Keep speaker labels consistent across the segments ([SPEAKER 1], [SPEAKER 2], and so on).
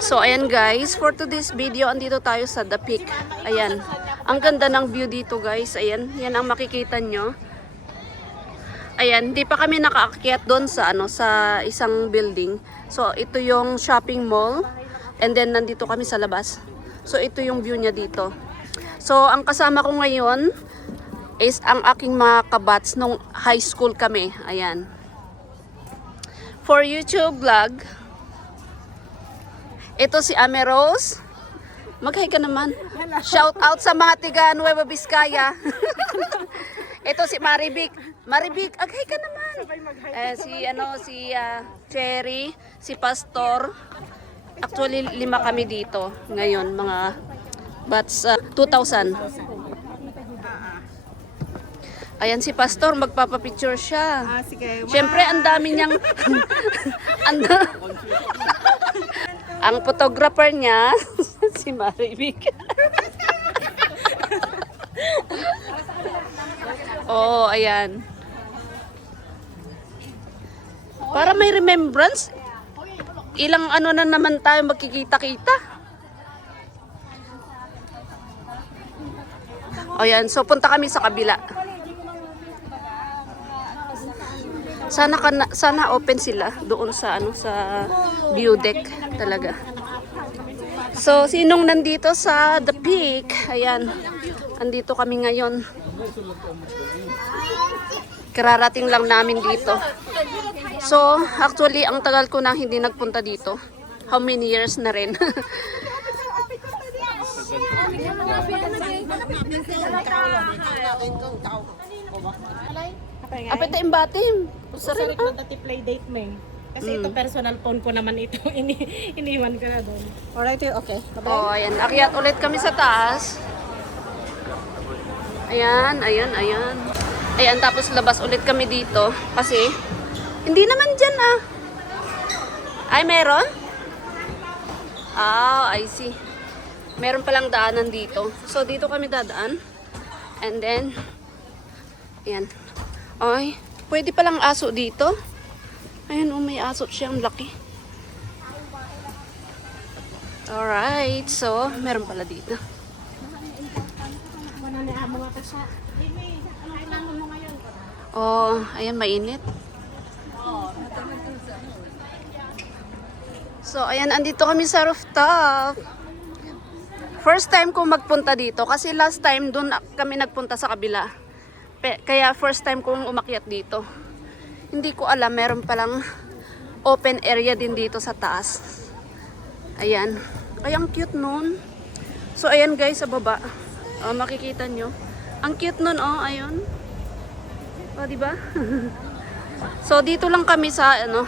[SPEAKER 1] So, ayan guys, for today's video, andito tayo sa The Peak. Ayan. Ang ganda ng view dito guys. Ayan, yan ang makikita nyo. Ayan, hindi pa kami nakaakyat doon sa ano sa isang building. So, ito yung shopping mall. And then, nandito kami sa labas. So, ito yung view niya dito. So, ang kasama ko ngayon is ang aking mga kabats nung high school kami. Ayan. For YouTube vlog, ito si Ame Rose. Mag-hi ka naman. Shout out sa mga tiga Nueva Vizcaya. ito si Maribik. Maribik, ag-hi ka naman. Eh, si ano si ah, Cherry, si Pastor. Actually lima kami dito ngayon mga bats ah, 2000. Ayan si Pastor, magpapapicture siya.
[SPEAKER 2] Ah, sige.
[SPEAKER 1] Siyempre, ang dami niyang... ang, ang photographer niya, si Maribik. Oo, oh, ayan. Para may remembrance, ilang ano na naman tayo magkikita-kita. O yan, so punta kami sa kabila. Sana kana, sana open sila doon sa ano sa view deck talaga. So sinong nandito sa The Peak? Ayan. Andito kami ngayon. Kararating lang namin dito. So actually ang tagal ko na hindi nagpunta dito. How many years na rin? Apa tayo imbatim?
[SPEAKER 2] Sa
[SPEAKER 1] Usarin
[SPEAKER 2] sarap na play date mo eh. Kasi ito personal phone ko naman ito. Ini iniwan ko na doon. Alright, okay.
[SPEAKER 1] Oh, ayan. Akyat ulit kami sa taas. Ayan, ayan, ayan. Ayan, tapos labas ulit kami dito. Kasi, hindi naman dyan ah. Ay, meron? Ah, I see. Meron palang daanan dito. So, dito kami dadaan. And then, ayan. Ay, pwede palang aso dito. Ayan, oh, may aso siyang laki. Alright, so meron pala dito. Oh, ayan, mainit. So, ayan, andito kami sa rooftop. First time ko magpunta dito kasi last time doon kami nagpunta sa kabila. Pe- Kaya first time kong umakyat dito. Hindi ko alam, meron palang open area din dito sa taas. Ayan. Ay, ang cute nun. So, ayan guys, sa baba. Oh, makikita nyo. Ang cute nun, oh, ayun. Oh, di ba? so, dito lang kami sa, ano,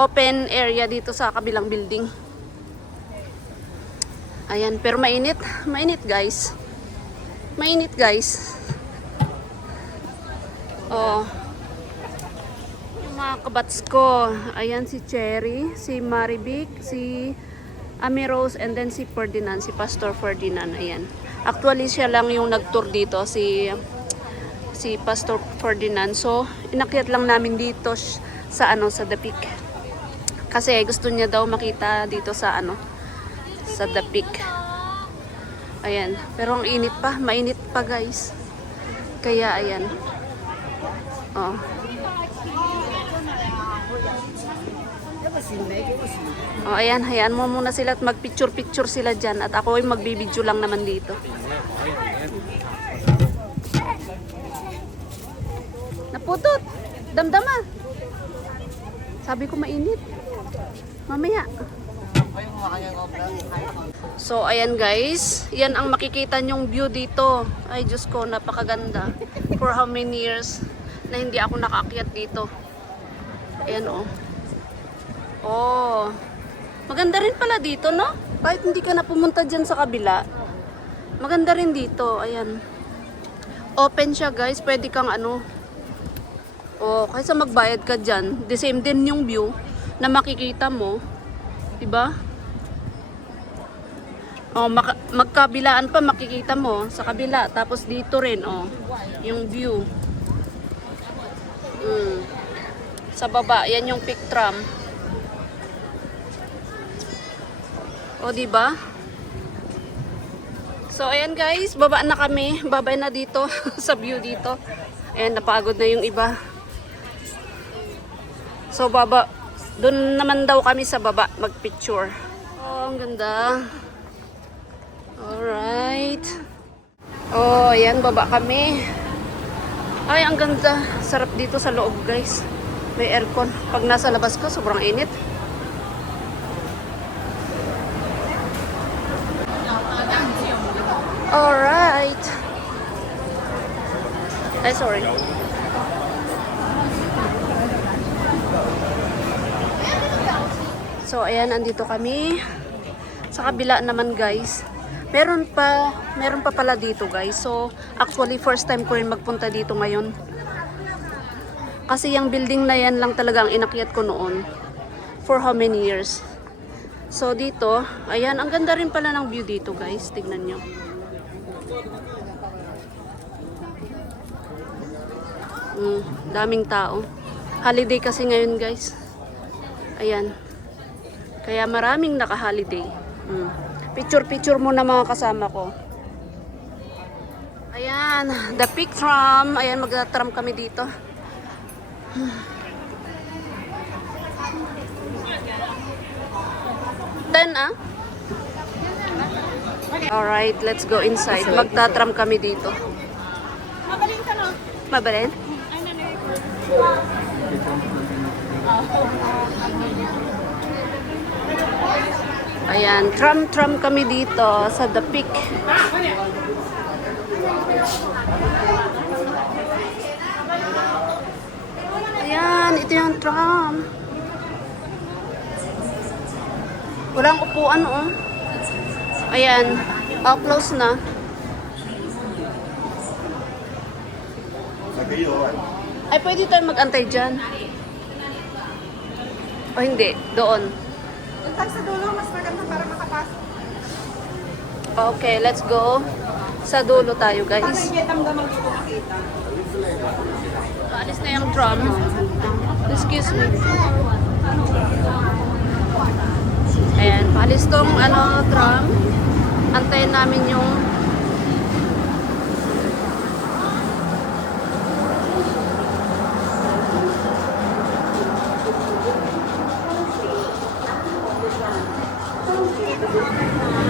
[SPEAKER 1] open area dito sa kabilang building. Ayan, pero mainit. Mainit, guys. Mainit, guys. Oh. Yung mga kabats ko. Ayan si Cherry, si Maribik, si Ami Rose, and then si Ferdinand, si Pastor Ferdinand. Ayan. Actually, siya lang yung nag-tour dito, si si Pastor Ferdinand. So, inakyat lang namin dito sa ano sa The Peak. Kasi gusto niya daw makita dito sa ano sa The Peak. Ayan. Pero ang init pa, mainit pa guys. Kaya ayan. Oh. Oh, ayan, hayaan mo muna sila at magpicture-picture sila dyan at ako ay magbibideo lang naman dito. Naputot! Damdama! Sabi ko mainit. Mamaya. So, ayan guys. Yan ang makikita nyong view dito. Ay, Diyos ko, napakaganda. For how many years na hindi ako nakaakyat dito. Ayan, oh. Oh. Maganda rin pala dito, no? Kahit hindi ka na pumunta dyan sa kabila. Maganda rin dito. Ayan. Open siya, guys. Pwede kang ano. Oh, kaysa magbayad ka dyan. The same din yung view na makikita mo. Diba? Oh, magkabilaan pa makikita mo sa kabila. Tapos dito rin, oh, yung view. Mm. Sa baba, yan yung pick tram. O, di ba? So, ayan guys, baba na kami. Babay na dito sa view dito. Ayan, napagod na yung iba. So, baba. Doon naman daw kami sa baba magpicture. Oh, ang ganda. Alright. Oh, ayan, baba kami. Ay, ang ganda. Sarap dito sa loob, guys. May aircon. Pag nasa labas ko, sobrang init. Alright. Ay, sorry. So, ayan, andito kami. Sa kabila naman, guys. Meron pa, meron pa pala dito, guys. So, actually, first time ko rin magpunta dito ngayon. Kasi yung building na yan lang talaga ang inakyat ko noon. For how many years? So, dito, ayan, ang ganda rin pala ng view dito, guys. Tignan nyo. Mm, daming tao. Holiday kasi ngayon, guys. Ayan. Kaya maraming naka-holiday. Mm. Picture-picture muna mga kasama ko. Ayan, the peak tram. Ayan, mag-tram kami dito. Ten ah? Alright, let's go inside. Magta-tram kami dito.
[SPEAKER 2] Mabaling ka no?
[SPEAKER 1] Mabalin?
[SPEAKER 2] Ay, nanay.
[SPEAKER 1] Ayan, tram-tram kami dito sa The Peak. Ayan, ito yung tram. Walang upuan, oh. Ayan, all close na. Ay, pwede tayo mag-antay dyan. O hindi, doon.
[SPEAKER 2] Yung tag sa dulo, mas maganda para makapasok.
[SPEAKER 1] Okay, let's go. Sa dulo tayo, guys. Paalis na yung drum. Excuse me. Ayan, paalis tong ano, drum. Antayin namin yung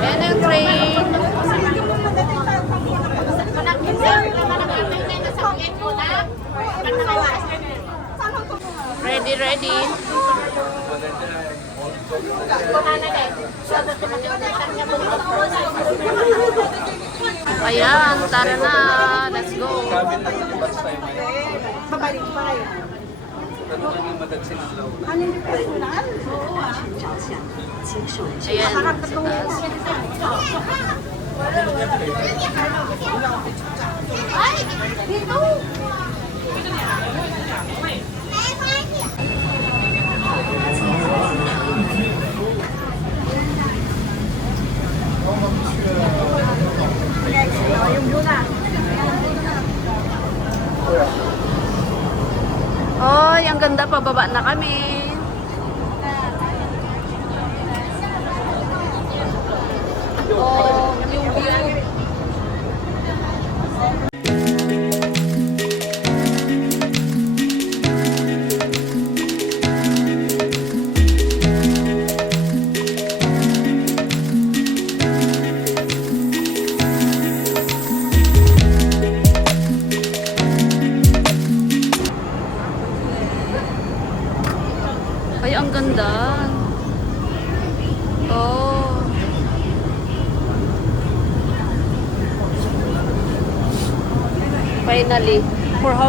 [SPEAKER 1] Ayan na yung train. Ready. Ayan, tara na. Let's go.
[SPEAKER 2] Babalik pa.
[SPEAKER 1] Ayan. taas.
[SPEAKER 2] Yung blue na.
[SPEAKER 1] Oy, ang ganda. Pababa na kami. Oh,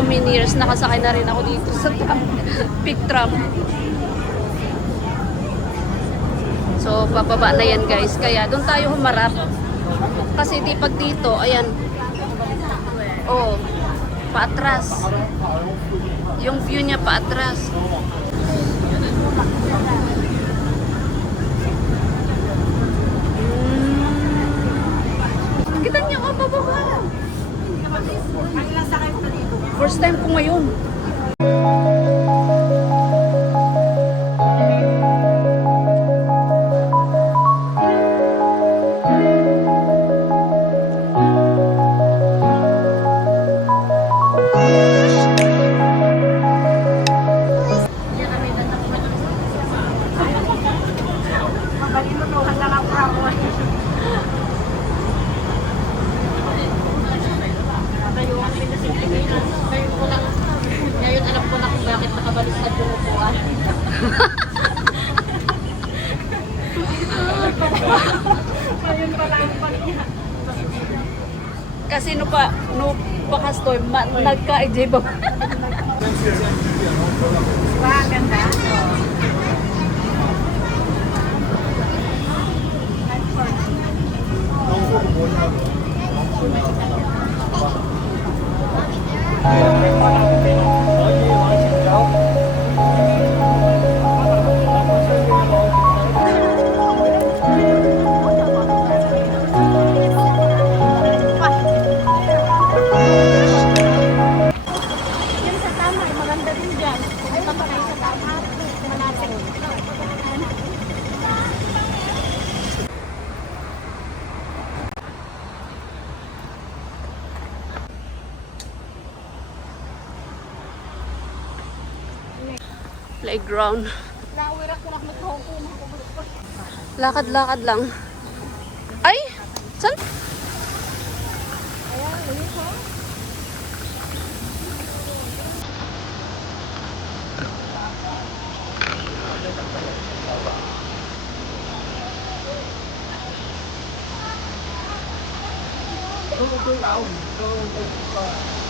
[SPEAKER 1] how many years nakasakay na rin ako dito sa tram, big tram. So, bababa na yan guys. Kaya doon tayo humarap. Kasi di pag dito, ayan. Oh, paatras. Yung view niya paatras. Mm. Kita niyo ako bababa.
[SPEAKER 2] Ang ilang sakay mo na dito.
[SPEAKER 1] First time ko ngayon. nagka-ejebo.
[SPEAKER 2] Diba, ganda?
[SPEAKER 1] playground.
[SPEAKER 2] Lakad-lakad lang. Ay!
[SPEAKER 1] Saan? Go, go, go,
[SPEAKER 2] go, go, go.